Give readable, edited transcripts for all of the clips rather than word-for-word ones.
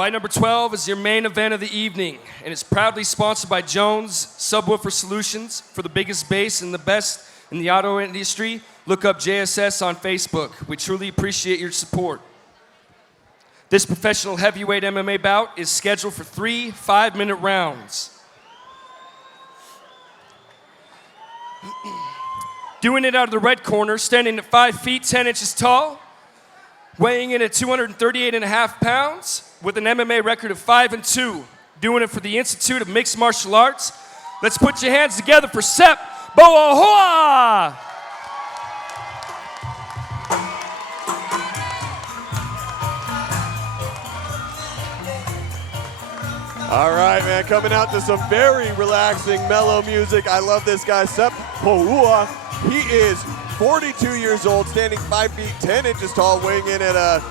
Fight number 12 is your main event of the evening, and it's proudly sponsored by Jones Subwoofer Solutions. For the biggest bass and the best in the auto industry, look up JSS on Facebook. We truly appreciate your support. This professional heavyweight MMA bout is scheduled for 3 5-minute rounds. Doing it out of the red corner, standing at 5 feet 10 inches tall, weighing in at 238.5 pounds, with an MMA record of 5-2. Doing it for the Institute of Mixed Martial Arts. Let's put your hands together for Sep Pouha! All right, man, coming out to some very relaxing, mellow music. I love this guy, Sep Pouha. He is 42 years old, standing 5 feet 10 inches tall, weighing in at a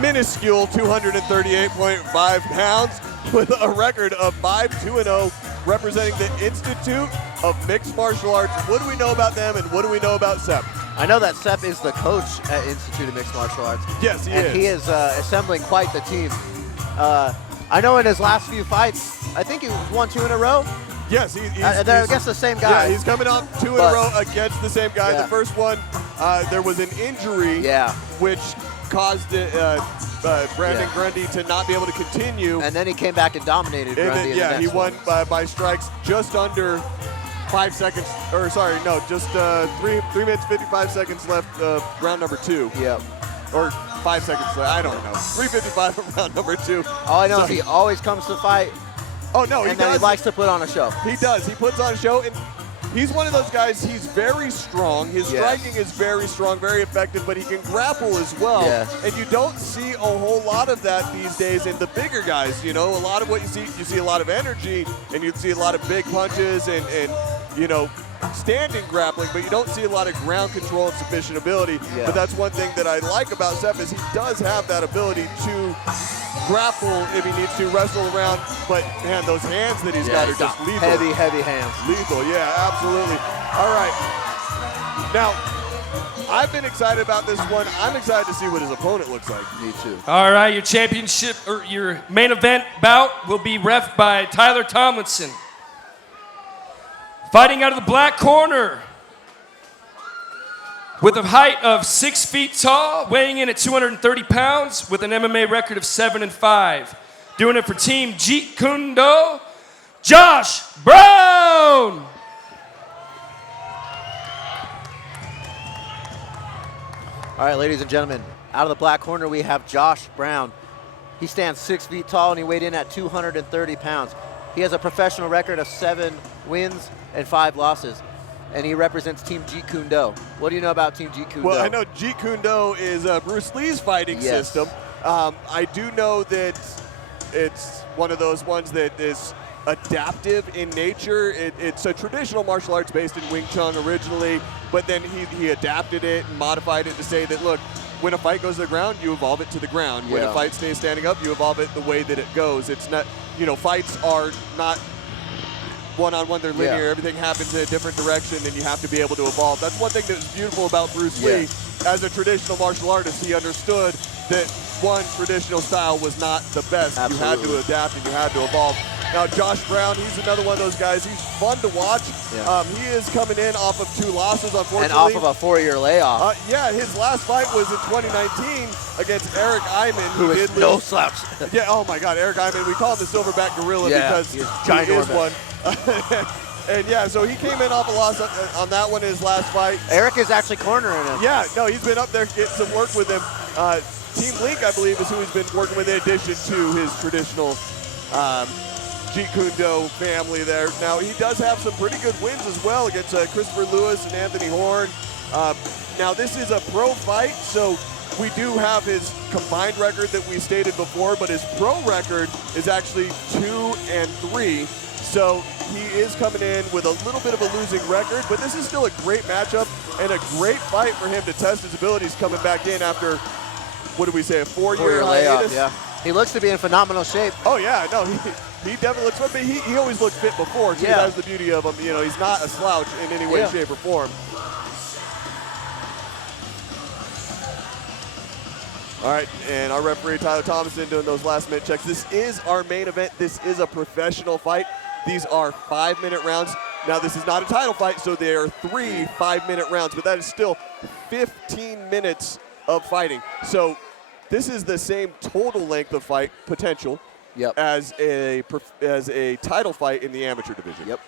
minuscule 238.5 pounds, with a record of 5-2-0, representing the Institute of Mixed Martial Arts. What do we know about them, and what do we know about Sep? I know that Sep is the coach at Institute of Mixed Martial Arts. Yes, he is. And he is assembling quite the team. I know in his last few fights, I think he won 2 in a row. Yes, they're against the same guy. Yeah, he's coming off 2 in a row against the same guy. Yeah. The first one, there was an injury, which caused Brandon Grundy to not be able to continue. And then he came back and dominated Grundy. He won by strikes just under 5 seconds, or sorry, no, just 3 minutes 55 seconds left of round number 2. Yep. Or 5 seconds left, I don't know. 3:55 of round number 2. All I know is he always comes to fight. Oh no, he likes to put on a show. He does. He puts on a show, and he's one of those guys. He's very strong. His striking is very strong, very effective, but he can grapple as well. Yeah. And you don't see a whole lot of that these days in the bigger guys. You know, a lot of what you see a lot of energy, and you see a lot of big punches and you know, standing grappling, but you don't see a lot of ground control and sufficient ability. Yeah. But that's one thing that I like about Sep is he does have that ability to grapple if he needs to, wrestle around, but man, those hands that he's got are just lethal. Heavy, heavy hands. Lethal, yeah, absolutely. All right. Now, I've been excited about this one. I'm excited to see what his opponent looks like. Me too. All right, your championship, or your main event bout will be reffed by Tyler Tomlinson. Fighting out of the black corner, with a height of 6 feet tall, weighing in at 230 pounds, with an MMA record of 7-5. Doing it for Team Jeet Kune Do, Josh Brown! All right, ladies and gentlemen, out of the black corner we have Josh Brown. He stands 6 feet tall and he weighed in at 230 pounds. He has a professional record of 7 wins and 5 losses. And he represents Team Jeet Kune Do. What do you know about Team Jeet Kune Do? Well, I know Jeet Kune Do is Bruce Lee's fighting system. I do know that it's one of those ones that is adaptive in nature. It's a traditional martial arts based in Wing Chun originally, but then he adapted it and modified it to say that, look, when a fight goes to the ground, you evolve it to the ground. When a fight stays standing up, you evolve it the way that it goes. It's not, you know, fights are not one-on-one, they're linear. Everything happens in a different direction, and you have to be able to evolve. That's one thing that was beautiful about Bruce Lee. As a traditional martial artist, he understood that one traditional style was not the best. You had to adapt and you had to evolve. Now, Josh Brown, he's another one of those guys. He's fun to watch. He is coming in off of 2 losses, unfortunately. And off of a 4-year layoff. His last fight was in 2019 against Eric Iman, who is no slouch. Oh my God, Eric Iman. We call him the Silverback Gorilla because he is one. And so he came in off a loss on that one in his last fight. Eric is actually cornering him. Yeah, no, he's been up there getting some work with him. Team Link, I believe, is who he's been working with in addition to his traditional Jeet Kune Do family there. Now, he does have some pretty good wins as well against Christopher Lewis and Anthony Horn. Now, this is a pro fight, so we do have his combined record that we stated before, but his pro record is actually 2-3. So he is coming in with a little bit of a losing record, but this is still a great matchup and a great fight for him to test his abilities coming back in after, what did we say, a 4-year hiatus? He looks to be in phenomenal shape. Oh, yeah, no, he definitely looks good, but he always looked fit before, too. That's the beauty of him. You know, he's not a slouch in any way, shape, or form. All right, and our referee, Tyler Thomason, doing those last-minute checks. This is our main event. This is a professional fight. These are 5-minute rounds. Now, this is not a title fight, so there are 3 5-minute rounds, but that is still 15 minutes of fighting. So this is the same total length of fight potential as a title fight in the amateur division. Yep.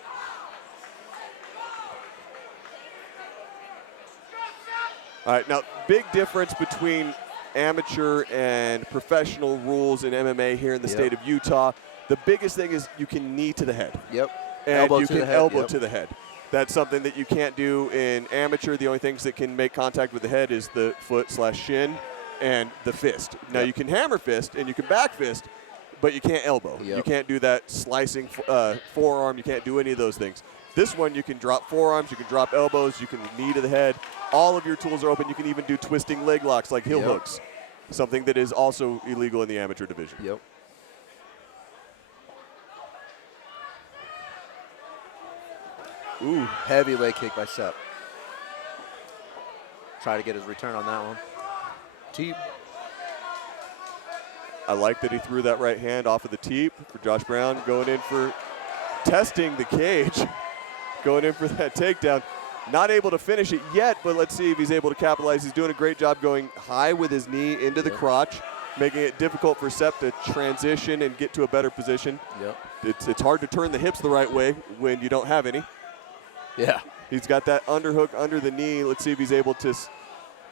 All right, now, big difference between amateur and professional rules in MMA here in the state of Utah. The biggest thing is you can knee to the head. Yep. And elbow you to can the head. elbow to the head. That's something that you can't do in amateur. The only things that can make contact with the head is the foot/shin and the fist. Now you can hammer fist and you can back fist, but you can't elbow. You can't do that slicing forearm. You can't do any of those things. This one, you can drop forearms, you can drop elbows, you can knee to the head. All of your tools are open. You can even do twisting leg locks like heel hooks, something that is also illegal in the amateur division. Yep. Ooh, heavy leg kick by Sep. Try to get his return on that one. Teep. I like that he threw that right hand off of the teep for Josh Brown, going in for testing the cage, going in for that takedown. Not able to finish it yet, but let's see if he's able to capitalize. He's doing a great job going high with his knee into the crotch, making it difficult for Sep to transition and get to a better position. It's hard to turn the hips the right way when you don't have any. Yeah. He's got that underhook under the knee. Let's see if he's able to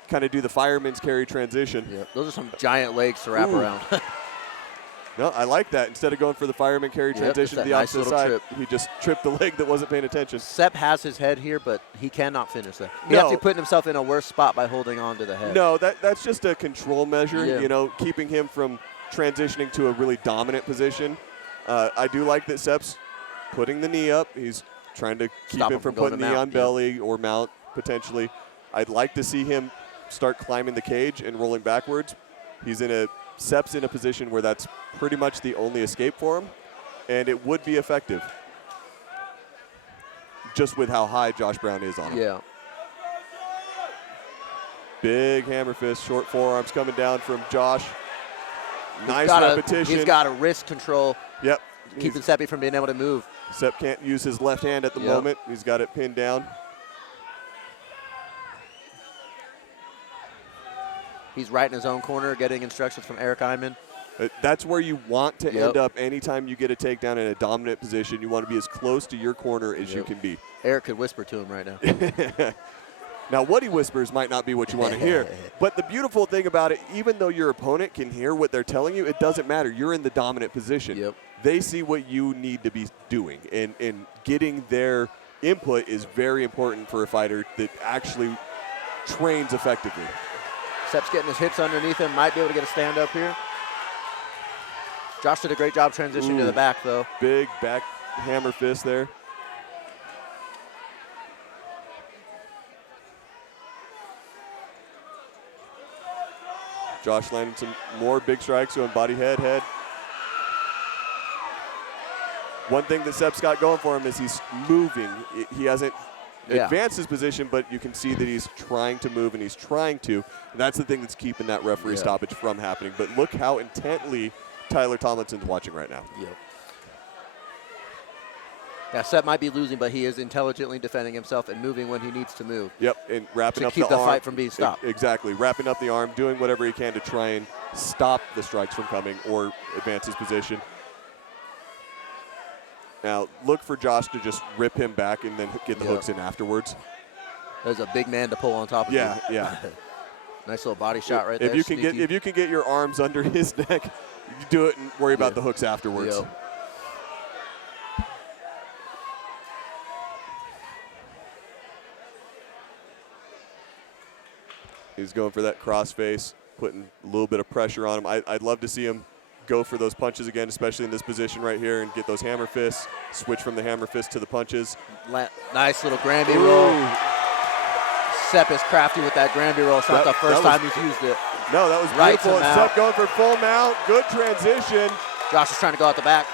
kind of do the fireman's carry transition. Yep. Those are some giant legs to wrap around. No, I like that. Instead of going for the fireman carry transition to the opposite side, he just tripped the leg that wasn't paying attention. Sep has his head here, but he cannot finish that. He actually putting himself in a worse spot by holding on to the head. No, that's just a control measure, you know, keeping him from transitioning to a really dominant position. I do like that Sep's putting the knee up. He's trying to keep him from putting knee on belly or mount, potentially. I'd like to see him start climbing the cage and rolling backwards. Sep's in a position where that's pretty much the only escape for him, and it would be effective just with how high Josh Brown is on him. Yeah. Big hammer fist, short forearms coming down from Josh. Nice repetition. He's got a wrist control. Yep. Keeping Sepe from being able to move. Sep can't use his left hand at the moment. He's got it pinned down. He's right in his own corner, getting instructions from Eric Hyman. That's where you want to end up anytime you get a takedown in a dominant position. You want to be as close to your corner as you can be. Eric could whisper to him right now. Now, what he whispers might not be what you want to hear. But the beautiful thing about it, even though your opponent can hear what they're telling you, it doesn't matter. You're in the dominant position. They see what you need to be doing. And getting their input is very important for a fighter that actually trains effectively. Sep's getting his hips underneath him. Might be able to get a stand up here. Josh did a great job transitioning to the back, though. Big back hammer fist there. Josh landing some more big strikes on body, head. One thing that Sep's got going for him is he's moving. He hasn't advanced his position, but you can see that he's trying to move and he's trying to. And that's the thing that's keeping that referee stoppage from happening. But look how intently Tyler Tomlinson's watching right now. Yeah, Sep might be losing, but he is intelligently defending himself and moving when he needs to move. And wrapping up to keep the arm. fight from being stopped. Exactly, wrapping up the arm, doing whatever he can to try and stop the strikes from coming or advance his position. Now, look for Josh to just rip him back and then get the hooks in afterwards. There's a big man to pull on top of him. Yeah. Nice little body shot right there. If you can get your arms under his neck, you do it and worry about the hooks afterwards. He's going for that cross face, putting a little bit of pressure on him. I'd love to see him go for those punches again, especially in this position right here, and get those hammer fists, switch from the hammer fist to the punches. Nice little Granby roll. Sep is crafty with that Granby roll. It's not the first time he's used it. No, that was beautiful. Sep going for full mount. Good transition. Josh is trying to go out the back.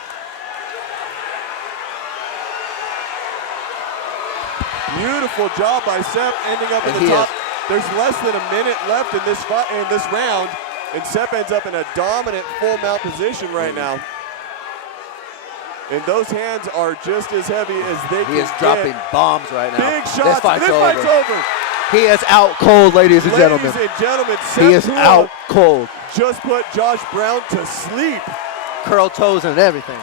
Beautiful job by Sep, ending up at the top. There's less than a minute left in this round. And Sep ends up in a dominant full mount position right now. And those hands are just as heavy as they can He is dropping bombs right now. Big shots. This fight's over. He is out cold, ladies and gentlemen. Ladies and gentlemen, He Sep is Pouha out cold. just put Josh Brown to sleep. Curl toes and everything.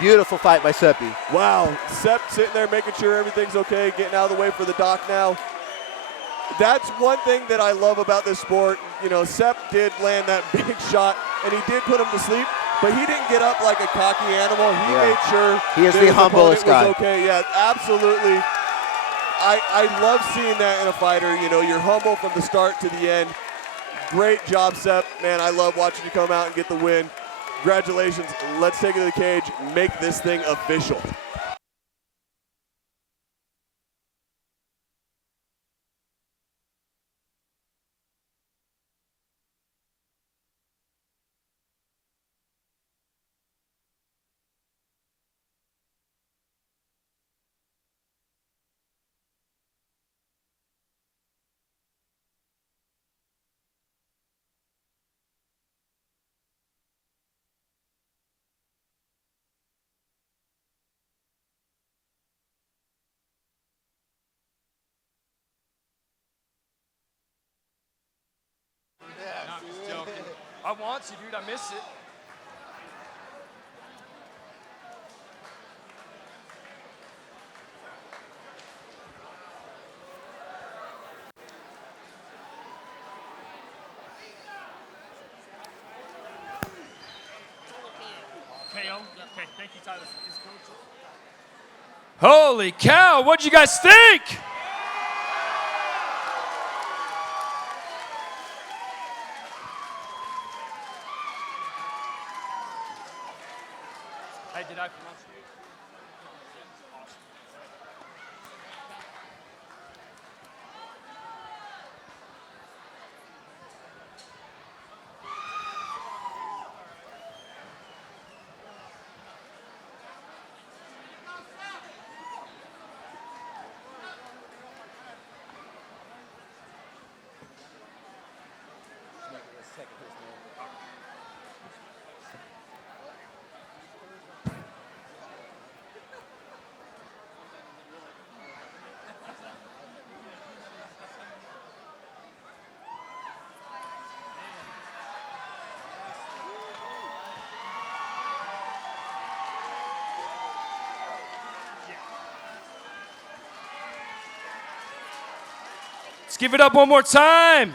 Beautiful fight by Sepi. Wow, Sep sitting there making sure everything's okay, getting out of the way for the doc now. That's one thing that I love about this sport. You know, Sep did land that big shot, and he did put him to sleep, but he didn't get up like a cocky animal. He made sure he is that the his humblest opponent guy. was okay. Yeah, absolutely. I love seeing that in a fighter. You know, you're humble from the start to the end. Great job, Sep. Man, I love watching you come out and get the win. Congratulations. Let's take it to the cage, make this thing official. I'm just joking. I want to, dude. I miss it. Okay, thank you, Tyler. Holy cow, what'd you guys think? Hey, did I pronounce you? Awesome. Let's give it up one more time.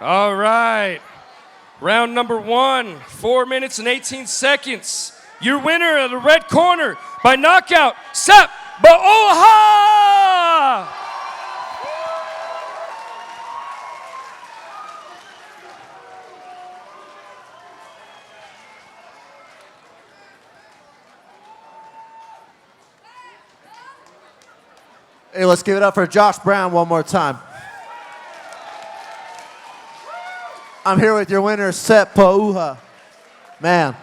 All right. Round number 1, 4 minutes and 18 seconds. Your winner of the red corner by knockout, Sep Pouha! Hey, let's give it up for Josh Brown one more time. I'm here with your winner, Sep Pouha. Man,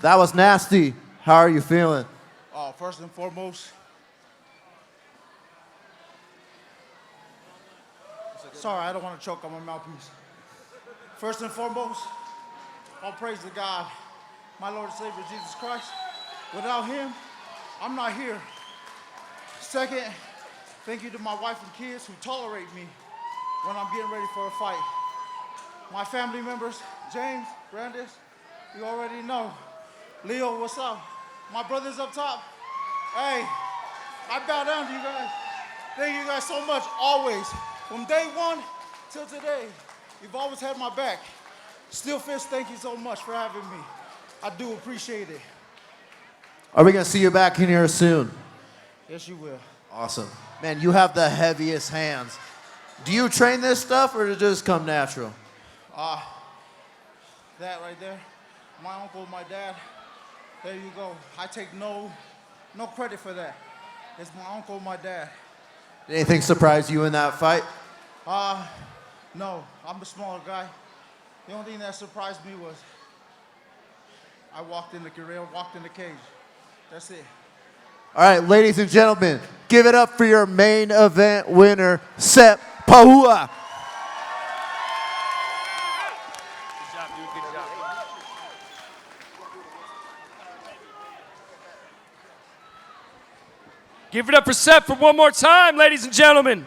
that was nasty. How are you feeling? First and foremost, sorry, I don't want to choke on my mouthpiece. First and foremost, all praise to God, my Lord and Savior, Jesus Christ. Without him, I'm not here. Second, thank you to my wife and kids who tolerate me when I'm getting ready for a fight. My family members, James, Brandis, you already know. Leo, what's up? My brothers up top. Hey, I bow down to you guys. Thank you guys so much, always. From day one till today, you've always had my back. SteelFist, thank you so much for having me. I do appreciate it. Are we going to see you back in here soon? Yes, you will. Awesome. Man, you have the heaviest hands. Do you train this stuff or does it just come natural? That right there, my uncle, my dad, there you go. I take no credit for that. It's my uncle, my dad. Did anything surprise you in that fight? No, I'm the smaller guy. The only thing that surprised me was I walked in the cage. That's it. All right, ladies and gentlemen, give it up for your main event winner, Sep Pouha. Good job, dude. Good job. Give it up for Sep for one more time, ladies and gentlemen.